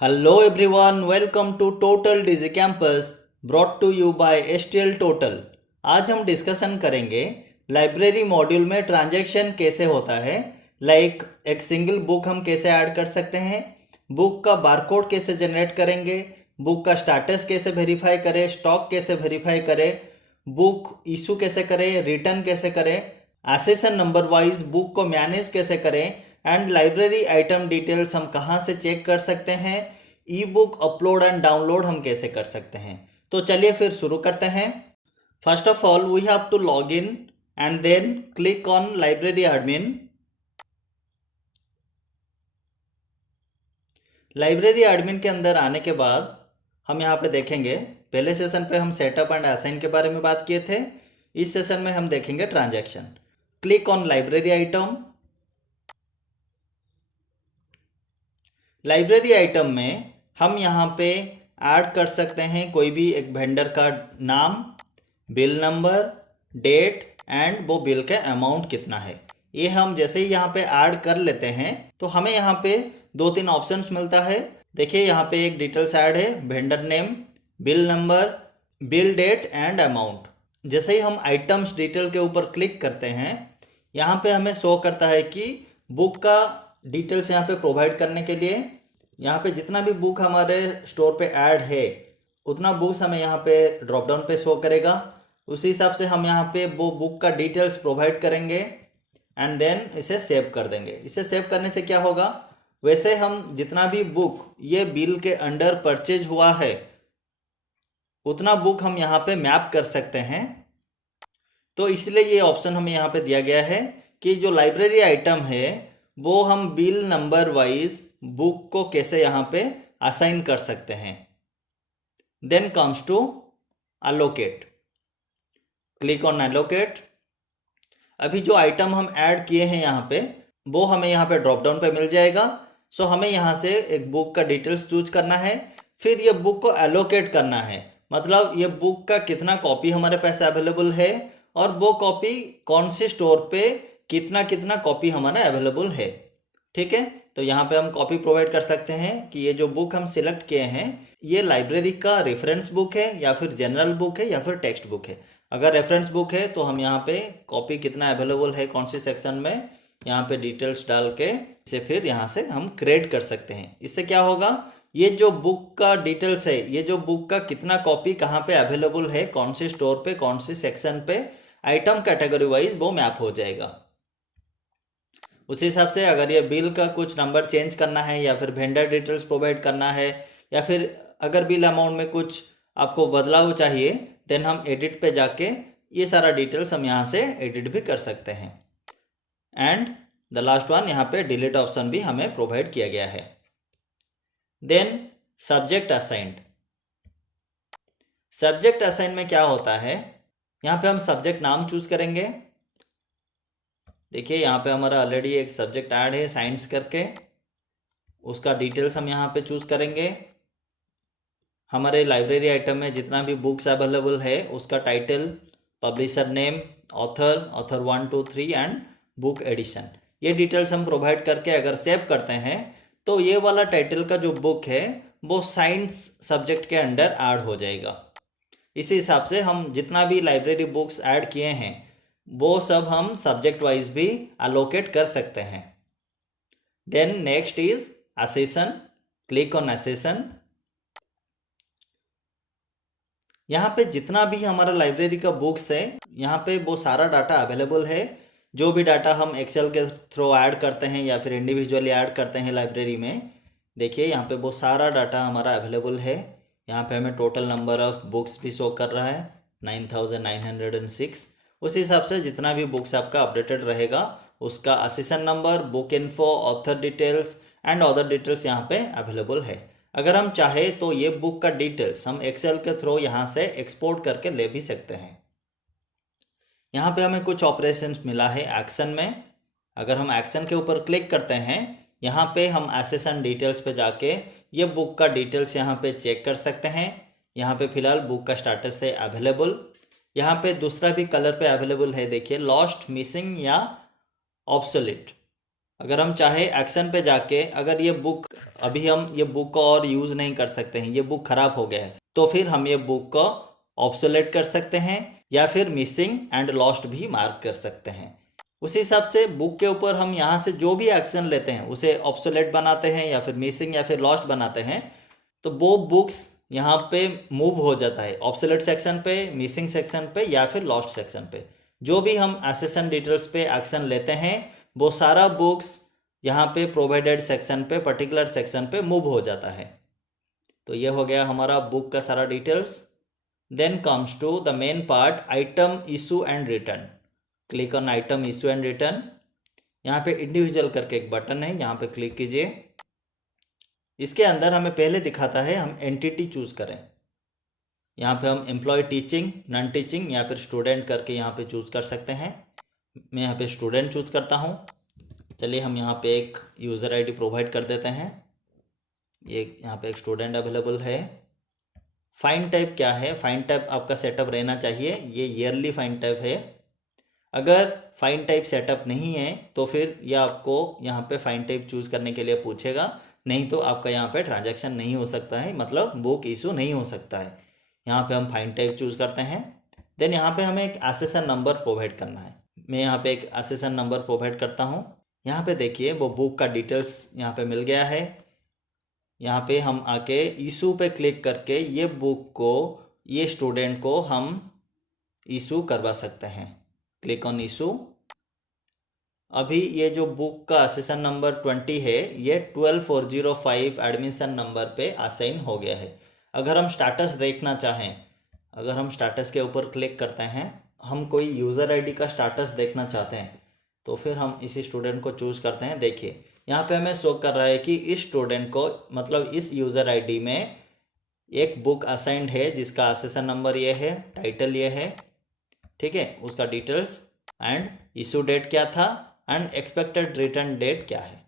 Hello everyone, welcome to Total Digi Campus brought to you by STL Total। आज हम discussion करेंगे library module में transaction कैसे होता है। एक सिंगल बुक हम कैसे ऐड कर सकते हैं, बुक का बारकोड कैसे जनरेट करेंगे, बुक का स्टेटस कैसे वेरीफाई करें, स्टॉक कैसे वेरीफाई करें, बुक इशू कैसे करें, रिटर्न कैसे करें, एसेसन नंबर वाइज बुक को मैनेज कैसे करें एंड लाइब्रेरी आइटम डिटेल्स हम कहाँ से चेक कर सकते हैं, ई बुक अपलोड एंड डाउनलोड हम कैसे कर सकते हैं। तो चलिए फिर शुरू करते हैं। First of all we have to log in and then click on library admin. Library admin के अंदर आने के बाद हम यहाँ पे देखेंगे, पहले सेशन पे हम सेटअप एंड असाइन के बारे में बात किए थे। इस सेशन में हम देखेंगे transaction. Click on library item. Library item में हम यहाँ पे ऐड कर सकते हैं कोई भी एक वेंडर का नाम, बिल नंबर, डेट एंड वो बिल का अमाउंट कितना है। ये हम जैसे ही यहाँ पे ऐड कर लेते हैं तो हमें यहाँ पे दो तीन ऑप्शंस मिलता है। देखिए यहाँ पे एक डिटेल्स ऐड है, vendor name, bill number, bill date and amount. जैसे ही हम आइटम्स डिटेल के ऊपर क्लिक करते हैं यहाँ पे हमें शो करता है कि बुक का डिटेल्स यहाँ पे प्रोवाइड करने के लिए यहाँ पे जितना भी बुक हमारे स्टोर पे ऐड है उतना बुक्स हमें यहाँ पे ड्रॉप डाउन पे शो करेगा। उसी हिसाब से हम यहाँ पे वो बुक का डिटेल्स प्रोवाइड करेंगे एंड देन इसे सेव कर देंगे। इसे सेव करने से क्या होगा, वैसे हम जितना भी बुक ये बिल के अंडर परचेज हुआ है उतना बुक हम यहाँ पे मैप कर सकते हैं। तो इसलिए ये ऑप्शन हमें यहाँ पे दिया गया है कि जो लाइब्रेरी आइटम है वो हम बिल नंबर वाइज बुक को कैसे यहाँ पे असाइन कर सकते हैं। Then comes to allocate. Click on allocate. अभी जो आइटम हम ऐड किए हैं यहाँ पे वो हमें यहाँ पे ड्रॉप डाउन पे मिल जाएगा। सो हमें यहाँ से एक बुक का डिटेल्स चूज करना है, फिर ये बुक को एलोकेट करना है, मतलब ये बुक का कितना कॉपी हमारे पास अवेलेबल है और वो कॉपी कौन से स्टोर पे कितना कितना कॉपी हमारा अवेलेबल है। ठीक है, तो यहाँ पे हम कॉपी प्रोवाइड कर सकते हैं कि ये जो बुक हम सिलेक्ट किए हैं ये लाइब्रेरी का रेफरेंस बुक है या फिर जनरल बुक है या फिर टेक्स्ट बुक है। अगर रेफरेंस बुक है तो हम यहाँ पे कॉपी कितना अवेलेबल है कौन सी सेक्शन में यहाँ पे डिटेल्स डाल के इसे फिर यहाँ से हम क्रिएट कर सकते हैं। इससे क्या होगा, ये जो बुक का डिटेल्स है, ये जो बुक का कितना कॉपी कहाँ पे अवेलेबल है, कौन से स्टोर पे, कौन सी सेक्शन पे, आइटम कैटेगरी वाइज वो मैप हो जाएगा। उसी हिसाब से अगर ये बिल का कुछ नंबर चेंज करना है या फिर वेंडर डिटेल्स प्रोवाइड करना है या फिर अगर बिल अमाउंट में कुछ आपको बदलाव चाहिए देन हम एडिट पे जाके ये सारा डिटेल्स हम यहाँ से एडिट भी कर सकते हैं। एंड द लास्ट वन, यहाँ पे डिलीट ऑप्शन भी हमें प्रोवाइड किया गया है। Then subject assigned. Subject assign में क्या होता है, यहाँ पे हम सब्जेक्ट नाम चूज करेंगे। देखिए यहाँ पे हमारा ऑलरेडी एक सब्जेक्ट ऐड है साइंस करके, उसका डिटेल्स हम यहाँ पे चूज करेंगे। हमारे लाइब्रेरी आइटम में जितना भी बुक्स अवेलेबल है उसका title, publisher name, author, author 1 2 3 and book edition, ये डिटेल्स हम प्रोवाइड करके अगर सेव करते हैं तो ये वाला टाइटल का जो बुक है वो साइंस सब्जेक्ट के अंडर ऐड हो जाएगा। इसी हिसाब से हम जितना भी लाइब्रेरी बुक्स ऐड किए हैं वो सब हम सब्जेक्ट वाइज भी अलोकेट कर सकते हैं। Then next is accession. Click on accession. यहाँ पे जितना भी हमारा लाइब्रेरी का बुक्स है यहाँ पे वो सारा डाटा अवेलेबल है। जो भी डाटा हम एक्सेल के थ्रू ऐड करते हैं या फिर इंडिविजुअली ऐड करते हैं लाइब्रेरी में, देखिए यहाँ पे वो सारा डाटा हमारा अवेलेबल है। यहाँ पे हमें टोटल नंबर ऑफ बुक्स भी शो कर रहा है 9906। उस हिसाब से जितना भी बुक्स आपका अपडेटेड रहेगा उसका assassin number, book info, author details and other details यहाँ पे अवेलेबल है। अगर हम चाहे तो ये बुक का डिटेल्स हम एक्सेल के थ्रू यहाँ से एक्सपोर्ट करके ले भी सकते हैं। यहाँ पे हमें कुछ ऑपरेशंस मिला है एक्शन में। अगर हम एक्शन के ऊपर क्लिक करते हैं यहाँ पे हम असेसन डिटेल्स पे जाके ये बुक का डिटेल्स यहाँ पे चेक कर सकते हैं। यहाँ पे फिलहाल बुक का स्टेटस है अवेलेबल। यहाँ पे दूसरा भी कलर पे अवेलेबल है, देखिए लॉस्ट, मिसिंग या ऑब्सोलीट। अगर हम चाहे एक्शन पे जाके अगर ये बुक अभी हम ये बुक को और यूज़ नहीं कर सकते हैं, ये बुक ख़राब हो गया है, तो फिर हम ये बुक को ऑब्सोलेट कर सकते हैं या फिर मिसिंग एंड लॉस्ट भी मार्क कर सकते हैं। उसी हिसाब से बुक के ऊपर हम यहाँ से जो भी एक्शन लेते हैं उसे ऑब्सोलेट बनाते हैं या फिर मिसिंग या फिर लॉस्ट बनाते हैं, तो वो बुक्स यहाँ पे मूव हो जाता है ऑब्सोलेट सेक्शन पे, मिसिंग सेक्शन पे या फिर लॉस्ट सेक्शन पे। जो भी हम एसेसन डिटेल्स पे एक्शन लेते हैं वो सारा बुक्स यहाँ पे प्रोवाइडेड सेक्शन पे, पर्टिकुलर सेक्शन पे मूव हो जाता है। तो ये हो गया हमारा बुक का सारा details. Then comes to the main part, item issue and return. Click on item issue and return. यहाँ पे इंडिविजुअल करके एक बटन है, यहाँ पे क्लिक कीजिए। इसके अंदर हमें पहले दिखाता है हम एंटिटी चूज करें। यहाँ पे हम एम्प्लॉय टीचिंग, नॉन टीचिंग या फिर स्टूडेंट करके यहाँ पे चूज कर सकते हैं। मैं यहाँ पे स्टूडेंट चूज करता हूँ। चलिए हम यहाँ पे एक यूज़र आईडी प्रोवाइड कर देते हैं। ये यहाँ पे एक स्टूडेंट अवेलेबल है। फाइन टाइप क्या है? फाइन टाइप आपका सेटअप रहना चाहिए, ये ईयरली फाइन टाइप है। अगर फाइन टाइप सेटअप नहीं है तो फिर यह आपको यहाँ पे फाइन टाइप चूज़ करने के लिए पूछेगा, नहीं तो आपका यहाँ पे ट्रांजैक्शन नहीं हो सकता है, मतलब बुक इशू नहीं हो सकता है। यहाँ पे हम फाइन टाइप चूज़ करते हैं। देन यहाँ पे हमें एक एसेसन नंबर प्रोवाइड करना है। मैं यहाँ पे एक एसेसन नंबर प्रोवाइड करता हूँ। यहाँ पे देखिए वो बुक का डिटेल्स यहाँ पे मिल गया है। यहाँ पे हम आके इशू पे क्लिक करके ये बुक को, ये स्टूडेंट को हम इशू करवा सकते हैं। Click on issue. अभी ये जो बुक का एसेसन नंबर 20 है, ये 12405 एडमिशन नंबर पे असाइन हो गया है। अगर हम स्टेटस देखना चाहें, अगर हम स्टेटस के ऊपर क्लिक करते हैं, हम कोई यूज़र आईडी का स्टेटस देखना चाहते हैं, तो फिर हम इसी स्टूडेंट को चूज़ करते हैं। देखिए यहाँ पे हमें शो कर रहा है कि इस स्टूडेंट को, मतलब इस यूज़र आईडी में एक बुक असाइंड है जिसका एसेसन नंबर ये है, टाइटल ये है, ठीक है, उसका डिटेल्स एंड इशू डेट क्या था एंड एक्सपेक्टेड रिटर्न डेट क्या है।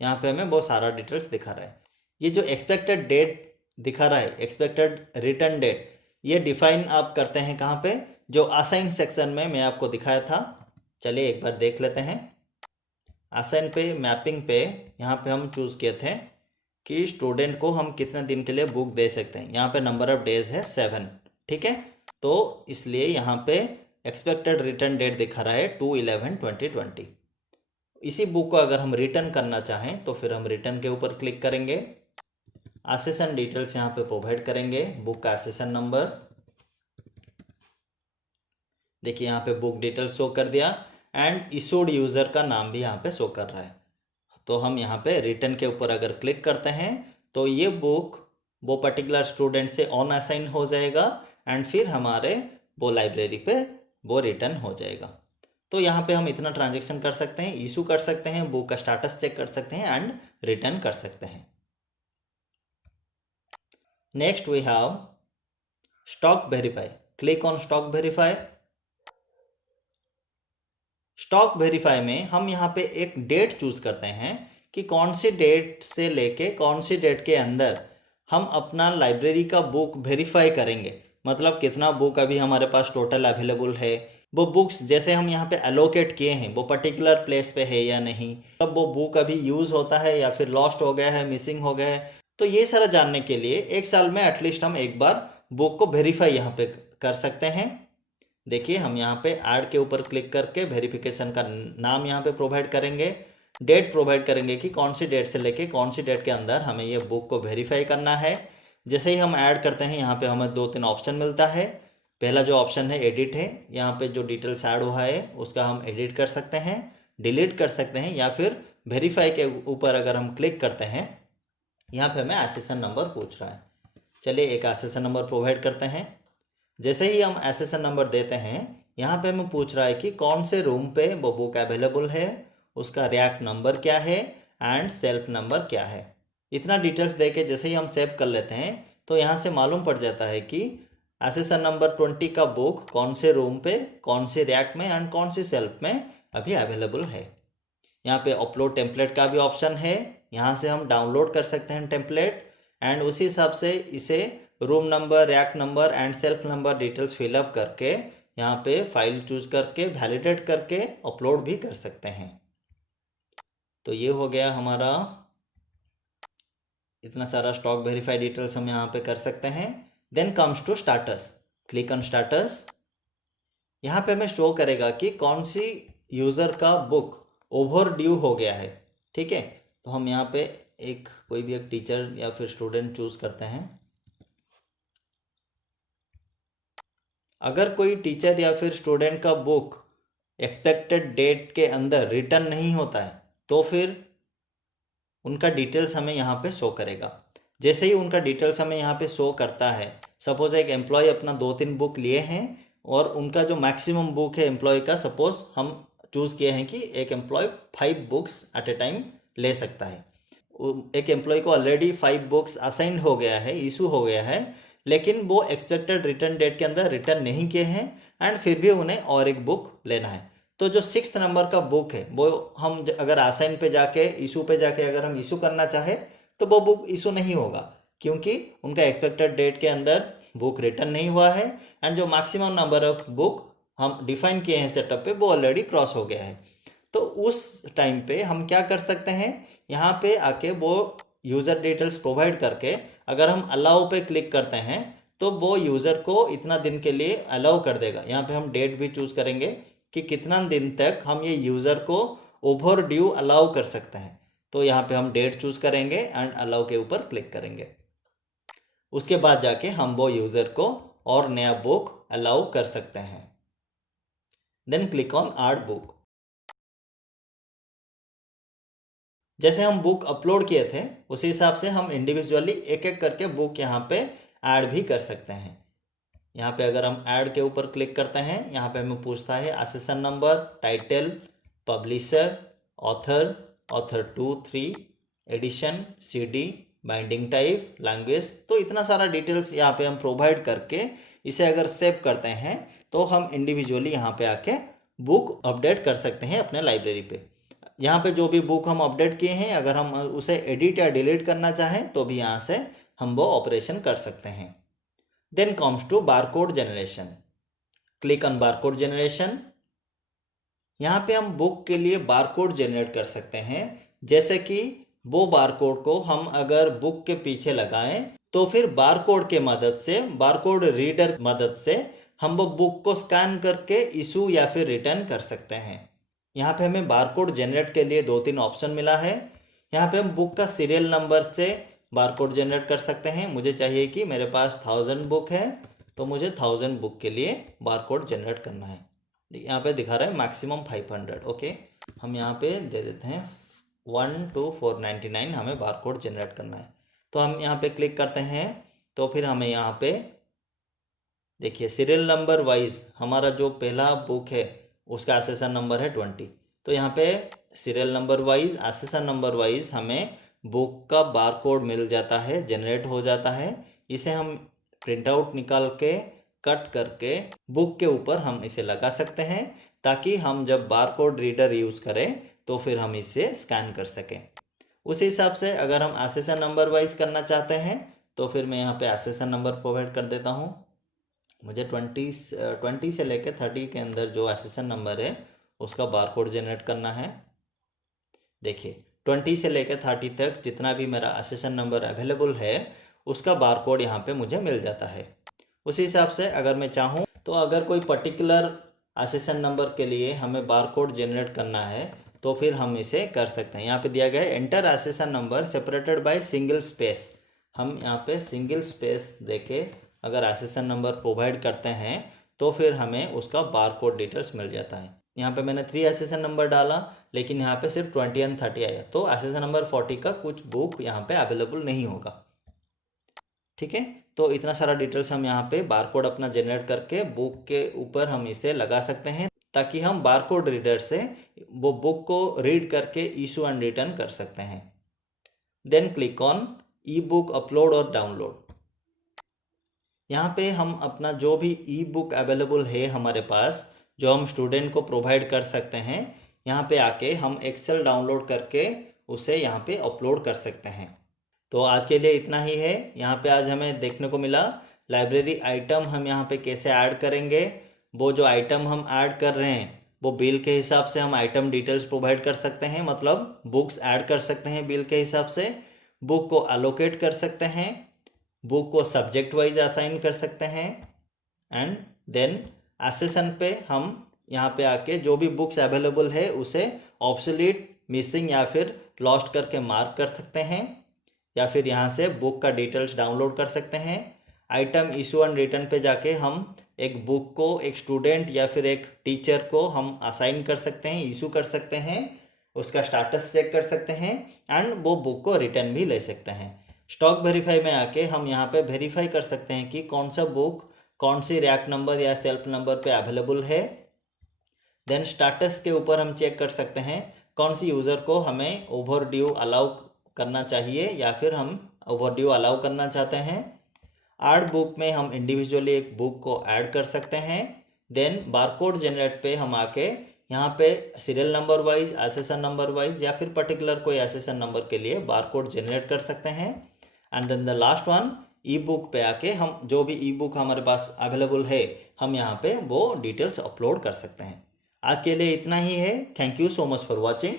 यहाँ पे हमें बहुत सारा डिटेल्स दिखा रहा है। ये जो एक्सपेक्टेड डेट दिखा रहा है, एक्सपेक्टेड रिटर्न डेट, ये डिफाइन आप करते हैं कहाँ पे? जो असाइन सेक्शन में मैं आपको दिखाया था। चलिए एक बार देख लेते हैं। असाइन पे, मैपिंग पे यहाँ पे हम चूज़ किए थे कि स्टूडेंट को हम कितने दिन के लिए बुक दे सकते हैं। यहाँ पे नंबर ऑफ डेज है 7, ठीक है, तो इसलिए यहाँ पे एक्सपेक्टेड रिटर्न डेट दिखा रहा है 2/11/2020। इसी बुक को अगर हम रिटर्न करना चाहें तो फिर हम रिटर्न के ऊपर क्लिक करेंगे। एसेसन डिटेल्स यहाँ पे प्रोवाइड करेंगे, बुक का एसेसन नंबर। देखिए यहाँ पे बुक डिटेल्स शो कर दिया एंड इशूड यूज़र का नाम भी यहाँ पे शो कर रहा है। तो हम यहाँ पे रिटर्न के ऊपर अगर क्लिक करते हैं तो ये बुक वो पर्टिकुलर स्टूडेंट से ऑन असाइन हो जाएगा एंड फिर हमारे वो लाइब्रेरी पे वो रिटर्न हो जाएगा। तो यहाँ पे हम इतना ट्रांजैक्शन कर सकते हैं, इशू कर सकते हैं, बुक का स्टेटस चेक कर सकते हैं एंड रिटर्न कर सकते हैं। Next we have stock verify. Click on stock verify. Stock verify में हम यहाँ पे एक डेट चूज करते हैं कि कौन सी डेट से लेके कौन सी डेट के अंदर हम अपना लाइब्रेरी का बुक वेरीफाई करेंगे। मतलब कितना बुक अभी हमारे पास टोटल अवेलेबल है, वो बुक्स जैसे हम यहाँ पे एलोकेट किए हैं वो पर्टिकुलर प्लेस पे है या नहीं, अब वो बुक अभी यूज़ होता है या फिर लॉस्ट हो गया है, मिसिंग हो गया है। तो ये सारा जानने के लिए एक साल में एटलीस्ट हम एक बार बुक को वेरीफाई यहाँ पे कर सकते हैं। देखिए हम यहाँ पे ऐड के ऊपर क्लिक करके वेरिफिकेशन का नाम यहाँ पे प्रोवाइड करेंगे, डेट प्रोवाइड करेंगे कि कौन सी डेट से लेके कौन सी डेट के अंदर हमें ये बुक को वेरीफाई करना है। जैसे ही हम ऐड करते हैं यहाँ पे हमें 2-3 ऑप्शन मिलता है। पहला जो ऑप्शन है एडिट है, यहाँ पे जो डिटेल्स ऐड हुआ है उसका हम एडिट कर सकते हैं, डिलीट कर सकते हैं, या फिर वेरीफाई के ऊपर अगर हम क्लिक करते हैं, यहाँ पे हमें एसेसन नंबर पूछ रहा है। चलिए एक एसेसन नंबर प्रोवाइड करते हैं। जैसे ही हम एसेसन नंबर देते हैं, यहाँ पे हमें पूछ रहा है कि कौन से रूम पे वो बुक अवेलेबल है, उसका रैक नंबर क्या है एंड सेल्फ नंबर क्या है। इतना डिटेल्स दे के जैसे ही हम सेव कर लेते हैं तो यहाँ से मालूम पड़ जाता है कि एसेसन नंबर 20 का बुक कौन से रूम पे, कौन से रैक में एंड कौन सी सेल्फ में अभी अवेलेबल है। यहाँ पे अपलोड टेम्पलेट का भी ऑप्शन है, यहाँ से हम डाउनलोड कर सकते हैं टेम्पलेट एंड उसी हिसाब से इसे room number, rack number and self number details fill up करके यहाँ पे फाइल चूज करके वैलिडेट करके अपलोड भी कर सकते हैं। तो ये हो गया हमारा, इतना सारा स्टॉक वेरीफाई डिटेल्स हम यहाँ पे कर सकते हैं। Then comes to status, click on status. यहाँ पे हमें शो करेगा कि कौन सी यूज़र का बुक ओवर ड्यू हो गया है। ठीक है, तो हम यहाँ पे कोई भी एक टीचर या फिर स्टूडेंट चूज करते हैं। अगर कोई टीचर या फिर स्टूडेंट का बुक एक्सपेक्टेड डेट के अंदर रिटर्न नहीं होता है तो फिर उनका डिटेल्स हमें यहाँ पे शो करेगा। जैसे ही उनका डिटेल्स हमें यहाँ पे शो करता है, सपोज एक एम्प्लॉय अपना 2-3 बुक लिए हैं और उनका जो मैक्सिमम बुक है एम्प्लॉय का, सपोज हम चूज़ किए हैं कि एक employ 5 books at a time ले सकता है। एक एम्प्लॉय को ऑलरेडी 5 बुक्स असाइंड हो गया है, इशू हो गया है, लेकिन वो एक्सपेक्टेड रिटर्न डेट के अंदर रिटर्न नहीं किए हैं एंड फिर भी उन्हें और एक बुक लेना है। तो जो 6th नंबर का बुक है वो हम अगर असाइन पे जाके इशू पे जाके अगर हम इशू करना चाहे तो वो बुक इशू नहीं होगा, क्योंकि उनका एक्सपेक्टेड डेट के अंदर बुक रिटर्न नहीं हुआ है एंड जो मैक्सिमम नंबर ऑफ बुक हम डिफाइन किए हैं सेटअप पे वो ऑलरेडी क्रॉस हो गया है। तो उस टाइम पे हम क्या कर सकते हैं, यहाँ पे आके वो यूज़र डिटेल्स प्रोवाइड करके अगर हम अलाउ पे क्लिक करते हैं तो वो यूज़र को इतना दिन के लिए अलाउ कर देगा। यहाँ पे हम डेट भी चूज़ करेंगे कि कितना दिन तक हम ये यूज़र को ओवर ड्यू अलाउ कर सकते हैं। तो यहाँ पे हम डेट चूज़ करेंगे एंड अलाउ के ऊपर क्लिक करेंगे। उसके बाद जाके हम वो यूज़र को और नया बुक अलाउ कर सकते हैं। Then click on add book. जैसे हम बुक अपलोड किए थे उसी हिसाब से हम इंडिविजुअली एक एक करके बुक यहाँ पे ऐड भी कर सकते हैं। यहाँ पे अगर हम ऐड के ऊपर क्लिक करते हैं, यहाँ पे हमें पूछता है accession number, title, publisher, author, author 2, 3, edition, CD, binding type, language. तो इतना सारा डिटेल्स यहाँ पे हम प्रोवाइड करके इसे अगर सेव करते हैं तो हम इंडिविजुअली यहाँ पे आके बुक अपडेट कर सकते हैं अपने लाइब्रेरी पे। यहाँ पे जो भी बुक हम अपडेट किए हैं अगर हम उसे एडिट या डिलीट करना चाहें तो भी यहाँ से हम वो ऑपरेशन कर सकते हैं। Then comes to barcode generation, click on barcode generation. यहाँ पे हम बुक के लिए बारकोड जनरेट कर सकते हैं। जैसे कि वो बारकोड को हम अगर बुक के पीछे लगाएं तो फिर बारकोड के मदद से, बारकोड रीडर मदद से हम वो बुक को स्कैन करके इशू या फिर रिटर्न कर सकते हैं। यहाँ पे हमें बारकोड जनरेट के लिए 2-3 ऑप्शन मिला है। यहाँ पे हम बुक का सीरियल नंबर से बारकोड जनरेट कर सकते हैं। मुझे चाहिए कि मेरे पास 1000 बुक है तो मुझे 1000 बुक के लिए बारकोड जनरेट करना है। यहाँ पे दिखा रहा है मैक्सिमम 500। ओके, हम यहाँ पे दे देते हैं 1 to 499 हमें बारकोड जनरेट करना है। तो हम यहाँ पे क्लिक करते हैं तो फिर हमें यहाँ पे देखिए सीरियल नंबर वाइज हमारा जो पहला बुक है उसका एसेसन नंबर है 20। तो यहाँ पे serial number wise, accession number wise हमें बुक का बारकोड मिल जाता है, जनरेट हो जाता है। इसे हम प्रिंट आउट निकाल के कट करके बुक के ऊपर हम इसे लगा सकते हैं ताकि हम जब बारकोड रीडर यूज़ करें तो फिर हम इसे स्कैन कर सकें। उसी हिसाब से अगर हम एसेसन नंबर वाइज करना चाहते हैं तो फिर मैं यहाँ पे एसेसन नंबर प्रोवाइड कर देता हूँ। मुझे 20 से लेकर 30 के अंदर जो एसेसन नंबर है उसका बारकोड जनरेट करना है। देखिए 20 से लेकर 30 तक जितना भी मेरा एसेसन नंबर अवेलेबल है उसका बारकोड यहाँ पे मुझे मिल जाता है। उसी हिसाब से अगर मैं चाहूँ तो अगर कोई पर्टिकुलर एसेसन नंबर के लिए हमें बारकोड जनरेट करना है तो फिर हम इसे कर सकते हैं। यहाँ पे दिया गया है enter accession number separated by single space. हम यहाँ पे सिंगल स्पेस देके अगर एसेसन नंबर प्रोवाइड करते हैं तो फिर हमें उसका बारकोड डिटेल्स मिल जाता है। यहाँ पे मैंने 3 एसेसन नंबर डाला लेकिन यहाँ पे सिर्फ 20 और 30 आया, तो एसेसन नंबर 40 का कुछ बुक यहाँ पे अवेलेबल नहीं होगा। ठीक है, तो इतना सारा डिटेल्स हम यहाँ पे बारकोड अपना जनरेट करके बुक के ऊपर हम इसे लगा सकते हैं ताकि हम बारकोड रीडर से वो बुक को रीड करके इशू एंड रिटर्न कर सकते हैं। Then click on e book upload और डाउनलोड। यहाँ पे हम अपना जो भी ई बुक अवेलेबल है हमारे पास जो हम स्टूडेंट को प्रोवाइड कर सकते हैं, यहाँ पे आके हम एक्सेल डाउनलोड करके उसे यहाँ पे अपलोड कर सकते हैं। तो आज के लिए इतना ही है। यहाँ पे आज हमें देखने को मिला लाइब्रेरी आइटम हम यहाँ पे कैसे ऐड करेंगे। वो जो आइटम हम ऐड कर रहे हैं वो बिल के हिसाब से हम आइटम डिटेल्स प्रोवाइड कर सकते हैं, मतलब बुक्स ऐड कर सकते हैं बिल के हिसाब से, बुक को अलोकेट कर सकते हैं, बुक को सब्जेक्ट वाइज असाइन कर सकते हैं, एंड देन असेसन पे हम यहाँ पे आके जो भी बुक्स अवेलेबल है उसे ऑब्सोलीट, मिसिंग या फिर लॉस्ट करके मार्क कर सकते हैं, या फिर यहाँ से बुक का डिटेल्स डाउनलोड कर सकते हैं। आइटम इशू एंड रिटर्न पे जाके हम एक बुक को एक स्टूडेंट या फिर एक टीचर को हम असाइन कर सकते हैं, इशू कर सकते हैं, उसका स्टेटस चेक कर सकते हैं एंड वो बुक को रिटर्न भी ले सकते हैं। स्टॉक वेरीफाई में आके हम यहाँ पे वेरीफाई कर सकते हैं कि कौन सा बुक कौन सी रैक नंबर या सेल्फ नंबर पे अवेलेबल है। देन स्टेटस के ऊपर हम चेक कर सकते हैं कौन सी यूज़र को हमें ओवर ड्यू अलाउ करना चाहिए या फिर हम ओवर ड्यू अलाउ करना चाहते हैं। ऐड बुक में हम इंडिविजुअली एक बुक को ऐड कर सकते हैं। देन बारकोड जनरेट पे हम आके यहाँ पे serial number wise, accession number wise या फिर पर्टिकुलर कोई एसेसन नंबर के लिए बारकोड जनरेट कर सकते हैं। And then the last one, e book पे आके हम जो भी ई बुक हमारे पास अवेलेबल है हम यहाँ पे वो डिटेल्स अपलोड कर सकते हैं। आज के लिए इतना ही है। Thank you so much for watching.